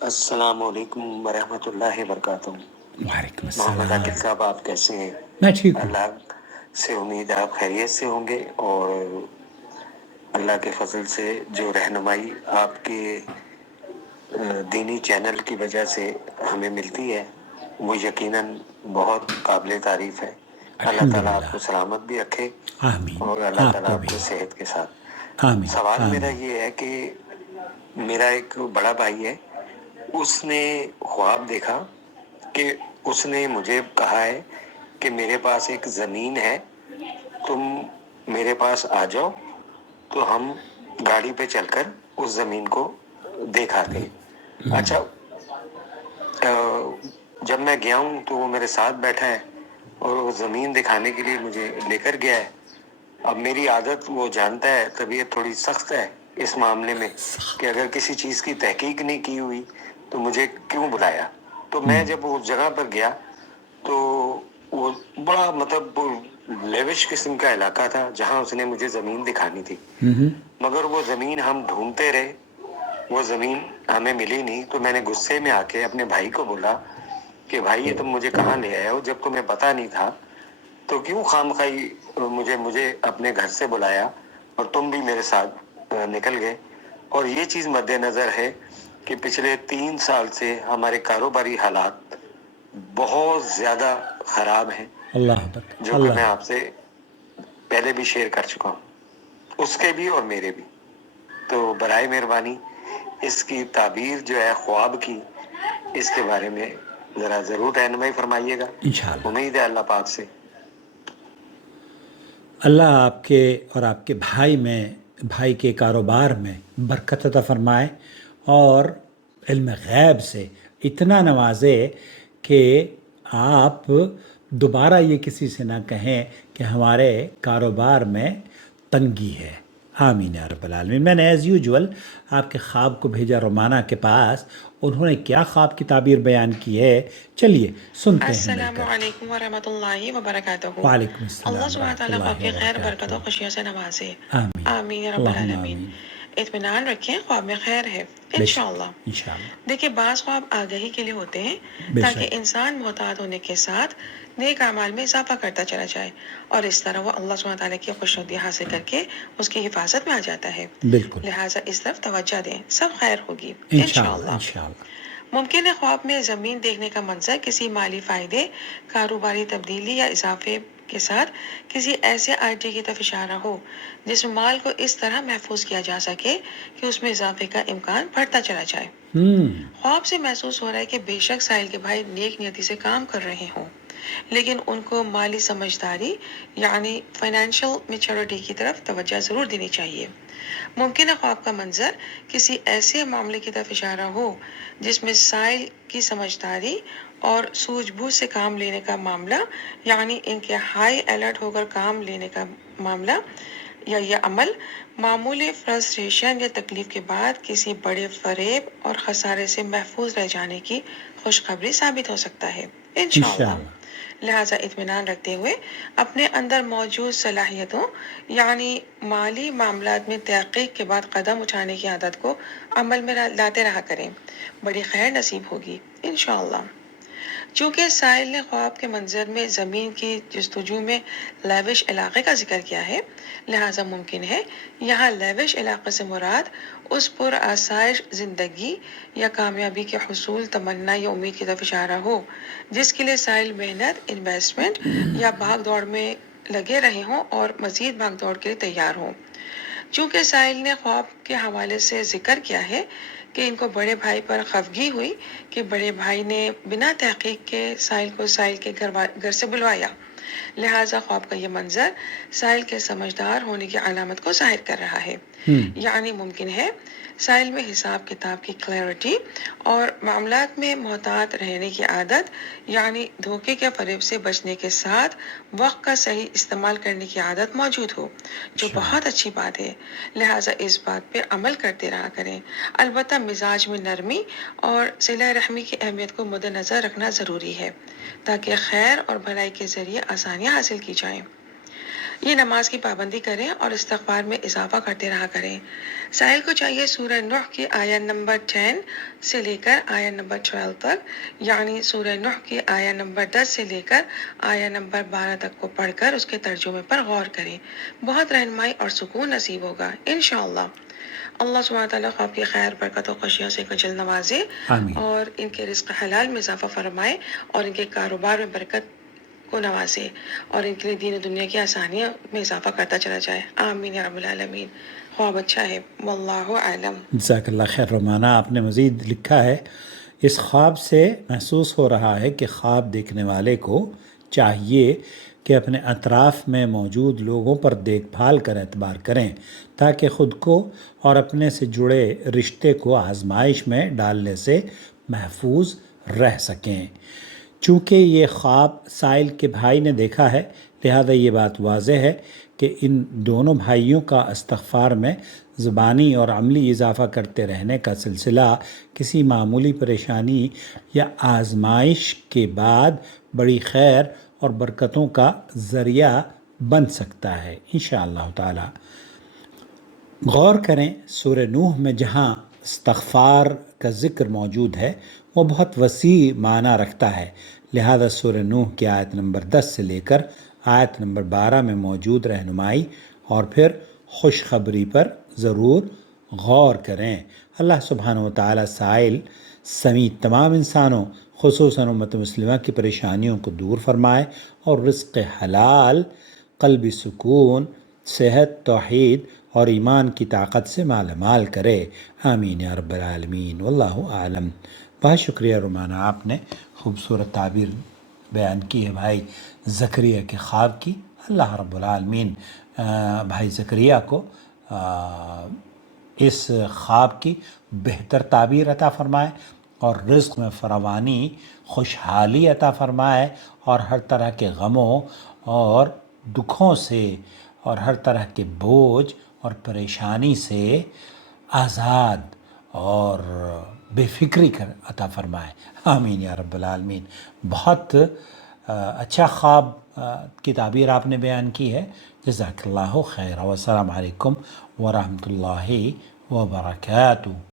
السلام علیکم ورحمۃ اللہ وبرکاتہ۔ وعلیکم محمد السلام۔ عاقل صاحب، آپ کیسے ہیں؟ میں ٹھیک ہوں۔ اللہ سے امید آپ خیریت سے ہوں گے، اور اللہ کے فضل سے جو رہنمائی آپ کے دینی چینل کی وجہ سے ہمیں ملتی ہے وہ یقیناً بہت قابل تعریف ہے۔ اللہ تعالیٰ آپ الحمدللہ۔ کو سلامت بھی رکھے، آمین۔ اور اللہ آپ تعالیٰ کو آپ بھی۔ کو صحت کے ساتھ۔ آمین سوال میرا آمین۔ یہ ہے کہ میرا ایک بڑا بھائی ہے، اس نے خواب دیکھا کہ اس نے مجھے کہا ہے کہ میرے پاس ایک زمین ہے، تم میرے پاس آ جاؤ تو ہم گاڑی پہ چل کر اس زمین کو دیکھ آتے ہیں۔ اچھا، جب میں گیا ہوں تو وہ میرے ساتھ بیٹھا ہے اور وہ زمین دکھانے کے لیے مجھے لے کر گیا ہے۔ اب میری عادت، وہ جانتا ہے طبیعت تھوڑی سخت ہے اس معاملے میں، کہ اگر کسی چیز کی تحقیق نہیں کی ہوئی تو مجھے کیوں بلایا۔ تو میں جب اس جگہ پر گیا تو وہ بڑا مطلب لیوش قسم کا علاقہ تھا جہاں اس نے مجھے زمین دکھانی تھی، مگر وہ زمین ہم ڈھونڈتے رہے، وہ زمین ہمیں ملی نہیں۔ تو میں نے غصے میں آ کے اپنے بھائی کو بولا کہ بھائی، یہ تم مجھے کہاں لے آئے ہو جب تمہیں پتہ نہیں تھا، تو کیوں خامخواہی مجھے اپنے گھر سے بلایا اور تم بھی میرے ساتھ نکل گئے۔ اور یہ چیز مد نظر ہے کہ پچھلے 3 سال سے ہمارے کاروباری حالات بہت زیادہ خراب ہیں، اللہ اکبر۔ جو کہ میں اللہ آپ سے پہلے بھی شیئر کر چکا ہوں، اس کے بھی اور میرے بھی۔ تو برائے مہربانی اس کی تعبیر جو ہے خواب کی، اس کے بارے میں ذرا ضرور رہنمائی فرمائیے گا۔ انشاءاللہ۔ امید ہے اللہ پاک سے۔ اللہ آپ کے اور آپ کے بھائی کے کاروبار میں برکت عطا فرمائے، اور علم غیب سے اتنا نوازے کہ آپ دوبارہ یہ کسی سے نہ کہیں کہ ہمارے کاروبار میں تنگی ہے۔ آمین یا رب العالمین۔ میں نے ایز یوجول آپ کے خواب کو بھیجا رومانہ کے پاس، انہوں نے کیا خواب کی تعبیر بیان کی ہے، چلیے سنتے ہیں مل السلام کر۔ علیکم ورحمۃ اللہ وبرکاتہ۔ وعلیکم اللہ السلام سبحانہ ورحمۃ تعالیٰ کو اللہ آپ کی خیر برکت وبرکاتہ۔ و خوشیوں سے نوازے۔ آمین آمین یا رب اللہم العالمین۔ آمین۔ اطمینان رکھیں، خواب میں خیر ہے بے شک، انشاءاللہ۔ انشاءاللہ۔ دیکھیں، بعض خواب آگہی کے لیے ہوتے ہیں بے تاکہ شک۔ انسان محتاط ہونے کے ساتھ نیک اعمال میں اضافہ کرتا چلا جائے، اور اس طرح وہ اللہ سبحانہ تعالیٰ کی خوشنودی حاصل کر کے اس کی حفاظت میں آ جاتا ہے۔ بالکل۔ لہٰذا اس طرف توجہ دیں، سب خیر ہوگی انشاءاللہ انشاءاللہ۔ انشاءاللہ۔ ممکن ہے خواب میں زمین دیکھنے کا منظر کسی مالی فائدے، کاروباری تبدیلی یا اضافے کے ساتھ کسی ایسے آئیڈیا کی طرف اشارہ ہو جس میں مال کو اس طرح محفوظ کیا جا سکے کہ اس میں اضافے کا امکان بڑھتا چلا جائے۔ خواب سے محسوس ہو رہا ہے کہ بے شک ساحل کے بھائی نیک نیتی سے کام کر رہے ہوں، لیکن ان کو مالی سمجھداری یعنی فائنینشیل میچورٹی کی طرف توجہ ضرور دینی چاہیے۔ ممکن ہے خواب کا منظر کسی ایسے معاملے کی طرف اشارہ ہو جس میں سائل کی سمجھداری اور سوجھ بوجھ سے کام لینے کا معاملہ، یعنی ان کے ہائی الرٹ ہو کر کام لینے کا معاملہ، یا یہ عمل معمولی فرسٹریشن یا تکلیف کے بعد کسی بڑے فریب اور خسارے سے محفوظ رہ جانے کی خوشخبری ثابت ہو سکتا ہے انشاءاللہ۔ انشاءاللہ۔ لہٰذا اطمینان رکھتے ہوئے اپنے اندر موجود صلاحیتوں یعنی مالی معاملات میں تحقیق کے بعد قدم اٹھانے کی عادت کو عمل میں لاتے رہا کریں، بڑی خیر نصیب ہوگی انشاءاللہ۔ چونکہ سائل نے خواب کے منظر میں زمین کی جستجو میں لیوش علاقے کا ذکر کیا ہے، لہٰذا ممکن ہے یہاں لیوش علاقے سے مراد اس پر آسائش زندگی یا کامیابی کے حصول تمنا یا امید کی طرف اشارہ ہو جس کے لیے سائل محنت، انویسٹمنٹ یا بھاگ دوڑ میں لگے رہے ہوں اور مزید بھاگ دوڑ کے لیے تیار ہوں۔ چونکہ سائل نے خواب کے حوالے سے ذکر کیا ہے کہ ان کو بڑے بھائی پر خفگی ہوئی کہ بڑے بھائی نے بنا تحقیق کے سائل کو سائل کے گھر سے بلوایا، لہٰذا خواب کا یہ منظر سائل کے سمجھدار ہونے کی علامت کو ظاہر کر رہا ہے۔ یعنی ممکن ہے سائل میں حساب کتاب کی کلیئرٹی اور معاملات میں محتاط رہنے کی عادت، یعنی دھوکے کے فریب سے بچنے کے ساتھ وقت کا صحیح استعمال کرنے کی عادت موجود ہو، جو بہت اچھی بات ہے۔ لہٰذا اس بات پہ عمل کرتے رہا کریں، البتہ مزاج میں نرمی اور صلہ رحمی کی اہمیت کو مد نظر رکھنا ضروری ہے تاکہ خیر اور بھلائی کے ذریعے آسانیاں حاصل کی جائیں۔ یہ نماز کی پابندی کریں اور استغفار میں اضافہ کرتے رہا کریں۔ سائل کو چاہیے سورہ نوح کی آیت نمبر 10 سے لے کر آیت نمبر 12 تک، یعنی سورہ نوح کی آیت نمبر 10 سے لے کر آیت نمبر 12 تک کو پڑھ کر اس کے ترجمے پر غور کریں۔ بہت رہنمائی اور سکون نصیب ہوگا انشاءاللہ۔ اللہ سبحانہ تعالیٰ آپ کی خیر برکت و خوشیوں سے کجل نوازے آمین۔ اور ان کے رزق حلال میں اضافہ فرمائے اور ان کے کاروبار میں برکت کو نوازے اور ان کے لیے دین و دنیا کی آسانیوں میں اضافہ کرتا چلا جائے۔ آمین یا رب العالمین۔ خواب اچھا ہے، واللہ اعلم۔ جزاک اللہ خیر رومانہ۔ آپ نے مزید لکھا ہے اس خواب سے محسوس ہو رہا ہے کہ خواب دیکھنے والے کو چاہیے کہ اپنے اطراف میں موجود لوگوں پر دیکھ بھال کر اعتبار کریں تاکہ خود کو اور اپنے سے جڑے رشتے کو آزمائش میں ڈالنے سے محفوظ رہ سکیں۔ چونکہ یہ خواب سائل کے بھائی نے دیکھا ہے، لہذا یہ بات واضح ہے کہ ان دونوں بھائیوں کا استغفار میں زبانی اور عملی اضافہ کرتے رہنے کا سلسلہ کسی معمولی پریشانی یا آزمائش کے بعد بڑی خیر اور برکتوں کا ذریعہ بن سکتا ہے انشاءاللہ تعالی۔ غور کریں سورہ نوح میں جہاں استغفار کا ذکر موجود ہے وہ بہت وسیع معنی رکھتا ہے، لہذا سورہ نوح کی آیت نمبر 10 سے لے کر آیت نمبر 12 میں موجود رہنمائی اور پھر خوشخبری پر ضرور غور کریں۔ اللہ سبحانہ و تعالیٰ سائل سمیت تمام انسانوں خصوصاً امت مسلمہ کی پریشانیوں کو دور فرمائے اور رزق حلال، قلبی سکون، صحت، توحید اور ایمان کی طاقت سے مالا مال کرے۔ آمین یا رب العالمین، واللہ اعلم۔ بہت شکریہ رومانہ، آپ نے خوبصورت تعبیر بیان کی ہے بھائی زکریا کے خواب کی۔ اللہ رب العالمین بھائی زکریا کو اس خواب کی بہتر تعبیر عطا فرمائے اور رزق میں فراوانی، خوشحالی عطا فرمائے اور ہر طرح کے غموں اور دکھوں سے اور ہر طرح کے بوجھ اور پریشانی سے آزاد اور بے فکری کر عطا فرمائے۔ آمین یا رب العالمین۔ بہت اچھا خواب کی تعبیر آپ نے بیان کی ہے۔ جزاک اللہ خیر، والسلام علیکم ورحمۃ اللہ وبرکاتہ۔